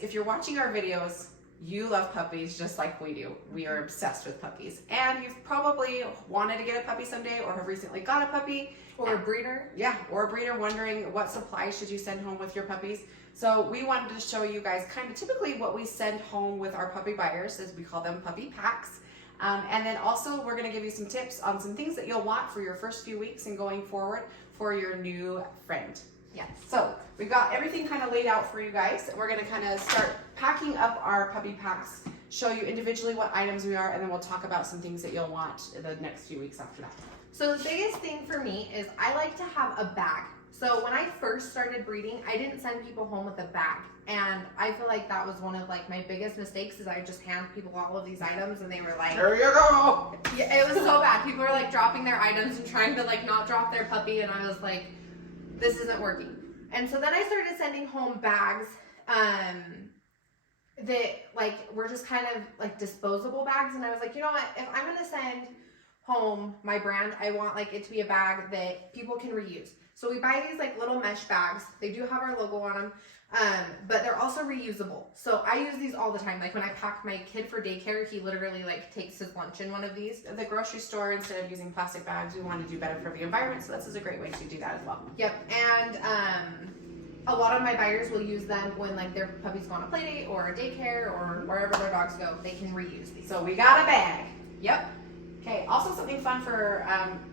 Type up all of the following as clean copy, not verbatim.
if you're watching our videos, you love puppies just like we do. We are obsessed with puppies. And you've probably wanted to get a puppy someday or have recently got a puppy. Or a breeder. Yeah, or a breeder wondering what supplies should you send home with your puppies. So we wanted to show you guys kind of typically what we send home with our puppy buyers, as we call them puppy packs. And then also we're gonna give you some tips on some things that you'll want for your first few weeks and going forward for your new friend. Yes. So we've got everything kind of laid out for you guys. We're gonna kind of start packing up our puppy packs, show you individually what items we are, and then we'll talk about some things that you'll want the next few weeks after that. So the biggest thing for me is I like to have a bag. So when I first started breeding, I didn't send people home with a bag. And I feel like that was one of like my biggest mistakes is I just hand people all of these items and they were like, there you go. Yeah, it was so bad. People were like dropping their items and trying to like not drop their puppy. And I was like, this isn't working. And so then I started sending home bags that like were just kind of like disposable bags. And I was like, you know what, if I'm going to send home my brand, I want like it to be a bag that people can reuse. So we buy these like little mesh bags. They do have our logo on them, but they're also reusable. So I use these all the time. Like when I pack my kid for daycare, he literally like takes his lunch in one of these. At the grocery store, instead of using plastic bags, we want to do better for the environment. So this is a great way to do that as well. Yep, and a lot of my buyers will use them when like their puppies go on a play date or a daycare or wherever their dogs go. They can reuse these. So we got a bag. Yep. Okay, also something fun for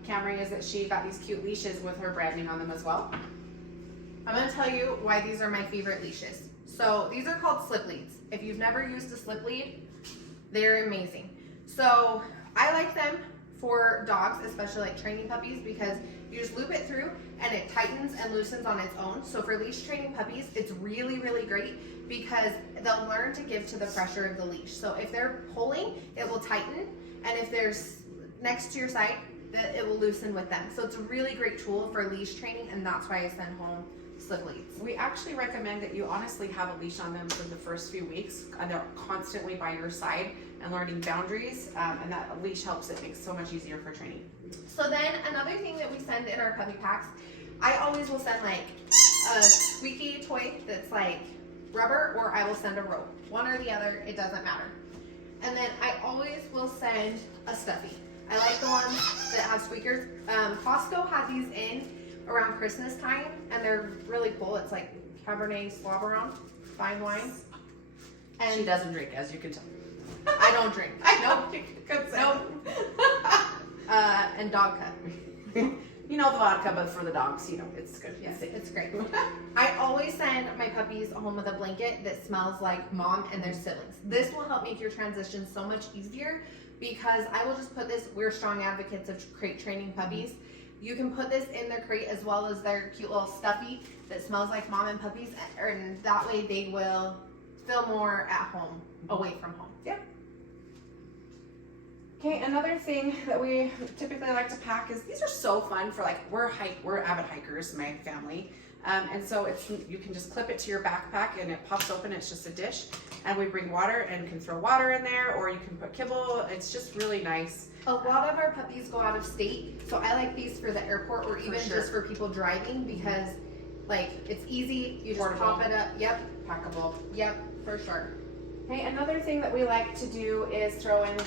Camry is that she got these cute leashes with her branding on them as well. I'm going to tell you why these are my favorite leashes. So these are called slip leads. If you've never used a slip lead, they're amazing. So I like them for dogs, especially like training puppies, because you just loop it through and it tightens and loosens on its own. So for leash training puppies, it's really, really great because they'll learn to give to the pressure of the leash. So if they're pulling, it will tighten. And if there's next to your side, that it will loosen with them. So it's a really great tool for leash training, and that's why I send home slip leads. We actually recommend that you honestly have a leash on them for the first few weeks, and they're constantly by your side and learning boundaries, and that leash helps. It makes it so much easier for training. So then another thing that we send in our puppy packs, I always will send like a squeaky toy that's like rubber, or I will send a rope. One or the other, it doesn't matter. And then I always will send a stuffy. I like the ones that have squeakers. Costco had these in around Christmas time, and they're really cool. It's like Cabernet Sauvignon, fine wine. And she doesn't drink, as you can tell. I don't drink. I know. Good Nope. And dog cut. You know the vodka, but for the dogs, you know, it's good. Yes, it's great. I always send my puppies home with a blanket that smells like mom and their siblings. This will help make your transition so much easier because I will just put this, we're strong advocates of crate training puppies. You can put this in their crate as well as their cute little stuffy that smells like mom and puppies, and that way they will feel more at home, away from home. Yeah. Okay, another thing that we typically like to pack is, these are so fun for like, we're avid hikers, my family. And so you can just clip it to your backpack and it pops open, it's just a dish. And we bring water and can throw water in there, or you can put kibble. It's just really nice. A lot of our puppies go out of state, so I like these for the airport or even just for people driving because like it's easy, you just Portable. pop it up. Yep. Packable. Yep, for sure. Okay, another thing that we like to do is throw in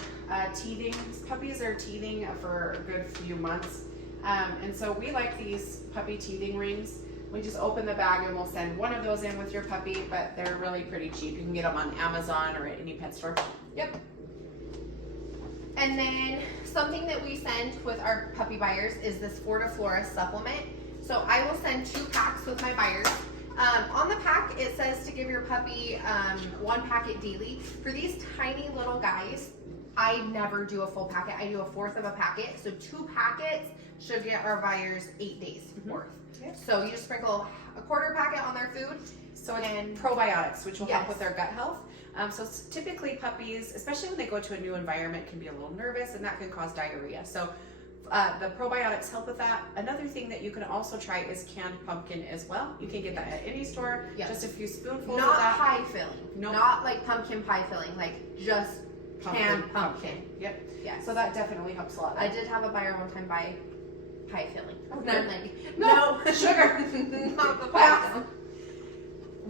teething. Puppies are teething for a good few months. And so we like these puppy teething rings. We just open the bag and we'll send one of those in with your puppy, but they're really pretty cheap. You can get them on Amazon or at any pet store. Yep. And then something that we send with our puppy buyers is this Flora supplement. So I will send 2 packs with my buyers. On the pack, it says to give your puppy 1 packet daily. For these tiny little guys, I never do a full packet. I do 1/4 of a packet. So 2 packets should get our buyers 8 days worth. Yep. So you just sprinkle a 1/4 packet on their food. So it's probiotics, which will help with their gut health. So typically puppies, especially when they go to a new environment, can be a little nervous, and that can cause diarrhea. So the probiotics help with that. Another thing that you can also try is canned pumpkin as well. You can get that at any store. Yep. Just a few spoonfuls Not of that. pie filling. Nope. Not like pumpkin pie filling. Like just canned pumpkin. Yep. Yes. So that definitely helps a lot. I did have a buyer one time buy pie filling. Okay. And I'm like, No, sugar. not the pie filling.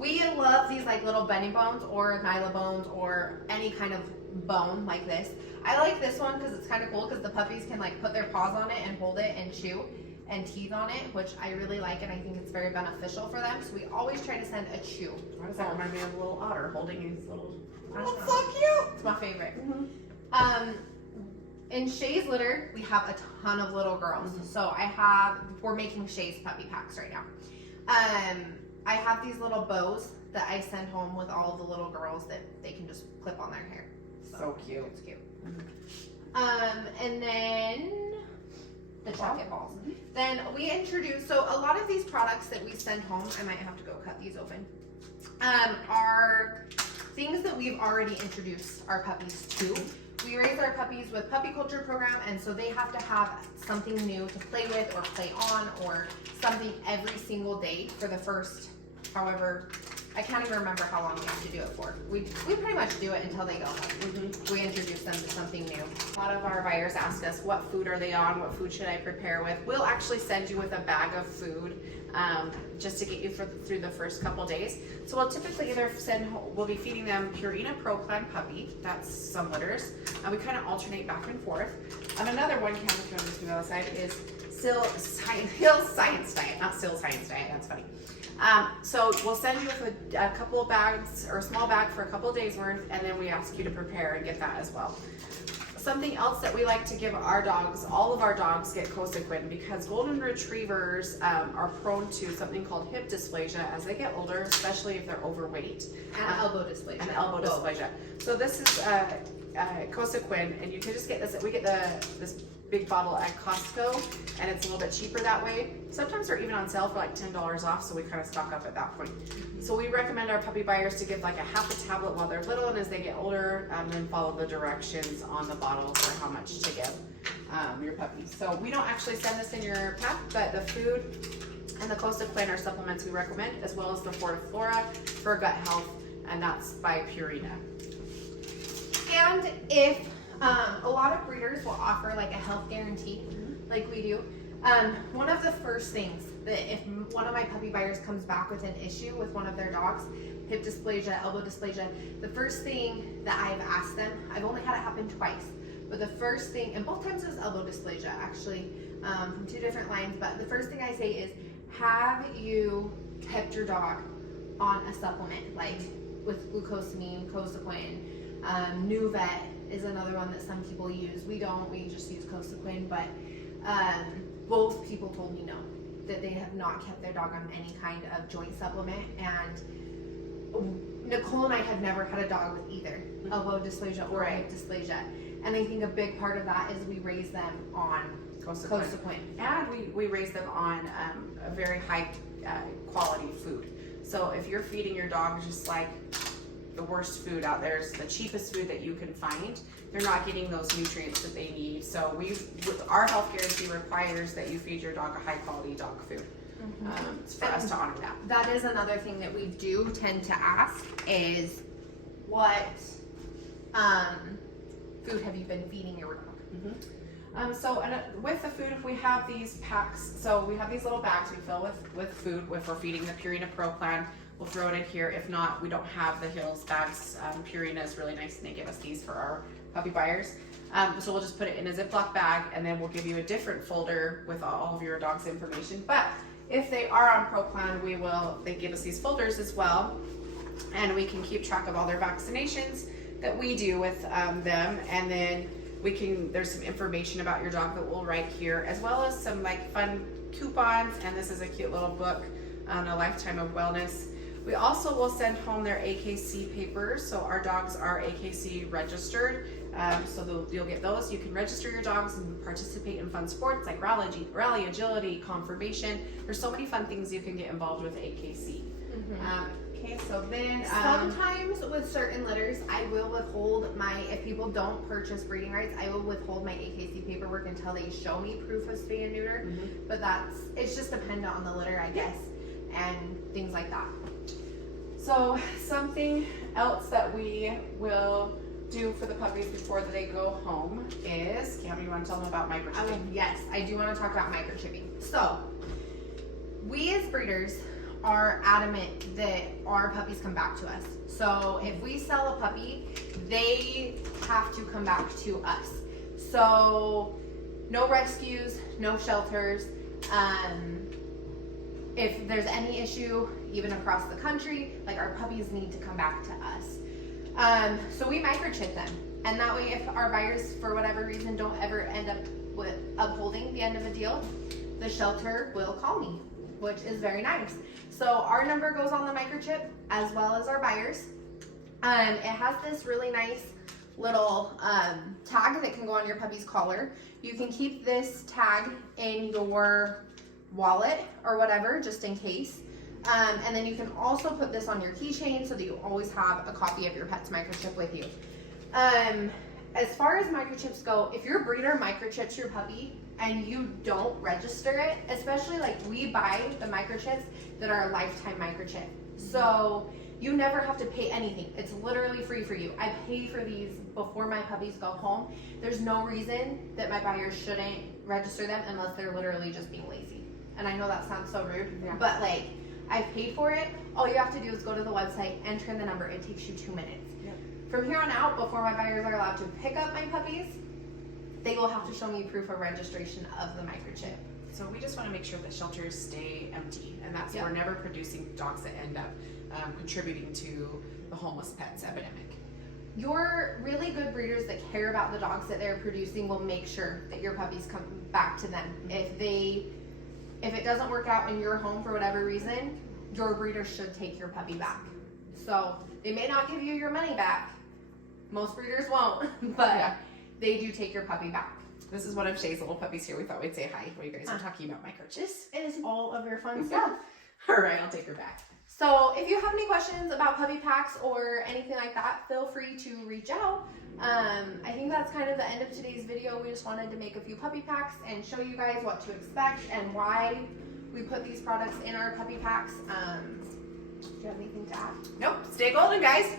We love these like little Benny bones or Nyla bones or any kind of bone like this. I like this one because it's kind of cool because the puppies can like put their paws on it and hold it and chew and teeth on it, which I really like, and I think it's very beneficial for them. So we always try to send a chew. Why does that remind me of a little otter holding his little... Oh, it's so cute. It's my favorite. In Shay's litter, we have a ton of little girls. So we're making Shay's puppy packs right now. I have these little bows that I send home with all of the little girls that they can just clip on their hair. So cute. It's cute. And then the chocolate balls. Then we introduce, so a lot of these products that we send home, I might have to go cut these open, are things that we've already introduced our puppies to. We raise our puppies with puppy culture program, and so they have to have something new to play with or play on or something every single day for the first, however, I can't even remember how long we have to do it for. We pretty much do it until they go home. We introduce them to something new. A lot of our buyers ask us, what food are they on? What food should I prepare with? We'll actually send you with a bag of food just to get you through the first couple days. So we'll typically we'll be feeding them Purina Pro Plan Puppy. That's some litters. We kind of alternate back and forth. Another one, Cam, if you want to just move outside, is Hill's Science Diet. Not Still's Science Diet, that's funny. So we'll send you with a couple of bags or a small bag for a couple of days worth, and then we ask you to prepare and get that as well. Something else that we like to give our dogs, all of our dogs get Cosequin because golden retrievers are prone to something called hip dysplasia as they get older, especially if they're overweight. And elbow dysplasia. And elbow dysplasia. So this is Cosequin, and you can just get this. We get this big bottle at Costco, and it's a little bit cheaper that way. Sometimes they're even on sale for like $10 off, so we kind of stock up at that point. So we recommend our puppy buyers to give like a half a tablet while they're little, and as they get older, then follow the directions on the bottle for how much to give your puppies. So we don't actually send this in your pack, but the food and the Cosequin are supplements we recommend, as well as the Fortiflora for gut health, and that's by Purina. And if a lot of breeders will offer like a health guarantee, like we do. One of the first things that if one of my puppy buyers comes back with an issue with one of their dogs, hip dysplasia, elbow dysplasia, the first thing that I've asked them, I've only had it happen twice, but the first thing, and both times it was elbow dysplasia actually, from two different lines, but the first thing I say is, have you kept your dog on a supplement, like with glucosamine, Cosequin, Nuvet is another one that some people use. We don't, we just use Cosequin, but both people told me no, that they have not kept their dog on any kind of joint supplement, and Nicole and I have never had a dog with either elbow dysplasia or hip dysplasia, and I think a big part of that is we raise them on Cosequin. And we raise them on a very high quality food. So if you're feeding your dog just like the worst food out there, is the cheapest food that you can find, they're not getting those nutrients that they need. So our health guarantee requires that you feed your dog a high quality dog food. It's for us to honor that. That is another thing that we do tend to ask is, what food have you been feeding your dog? So with the food, if we have these packs, so we have these little bags we fill with food. If we're feeding the Purina Pro Plan, we'll throw it in here. If not, we don't have the Hills bags. Purina is really nice, and they give us these for our puppy buyers. So we'll just put it in a Ziploc bag, and then we'll give you a different folder with all of your dog's information. But if they are on Pro Plan, they give us these folders as well, and we can keep track of all their vaccinations that we do with them, and then there's some information about your dog that we'll write here, as well as some like fun coupons, and this is a cute little book on a lifetime of wellness. We also will send home their AKC papers, so our dogs are AKC registered, so you'll get those. You can register your dogs and participate in fun sports like rally, agility, conformation. There's so many fun things you can get involved with AKC. Okay, so then sometimes with certain litters, I will withhold if people don't purchase breeding rights, I will withhold my AKC paperwork until they show me proof of spay and neuter. But it's just dependent on the litter, I guess, and things like that. So something else that we will do for the puppies before they go home is, Cam, you want to tell them about microchipping? Yes, I do want to talk about microchipping. So we as breeders are adamant that our puppies come back to us. So if we sell a puppy, they have to come back to us. So no rescues, no shelters. If there's any issue, even across the country, like our puppies need to come back to us. So we microchip them. And that way, if our buyers, for whatever reason, don't ever end up with upholding the end of a deal, the shelter will call me, which is very nice. So our number goes on the microchip as well as our buyers. It has this really nice little tag that can go on your puppy's collar. You can keep this tag in your wallet or whatever, just in case. And then you can also put this on your keychain so that you always have a copy of your pet's microchip with you. As far as microchips go, if your breeder microchips your puppy and you don't register it, especially like we buy the microchips that are a lifetime microchip. So you never have to pay anything. It's literally free for you. I pay for these before my puppies go home. There's no reason that my buyers shouldn't register them unless they're literally just being lazy. And I know that sounds so rude, but like, I've paid for it. All you have to do is go to the website, enter in the number. It takes you 2 minutes. Yep. From here on out, before my buyers are allowed to pick up my puppies, they will have to show me proof of registration of the microchip. So we just want to make sure that shelters stay empty, and that's Yep. we're never producing dogs that end up contributing to the homeless pets epidemic. Your really good breeders that care about the dogs that they're producing will make sure that your puppies come back to them. If it doesn't work out in your home for whatever reason, your breeder should take your puppy back. So they may not give you your money back. Most breeders won't, but they do take your puppy back. This is one of Shay's little puppies here. We thought we'd say hi while you guys are talking about microchips. It is all of your fun stuff. All right, I'll take her back. So if you have any questions about puppy packs or anything like that, feel free to reach out. I think that's kind of the end of today's video. We just wanted to make a few puppy packs and show you guys what to expect and why we put these products in our puppy packs. Do you have anything to add? Nope, stay golden, guys.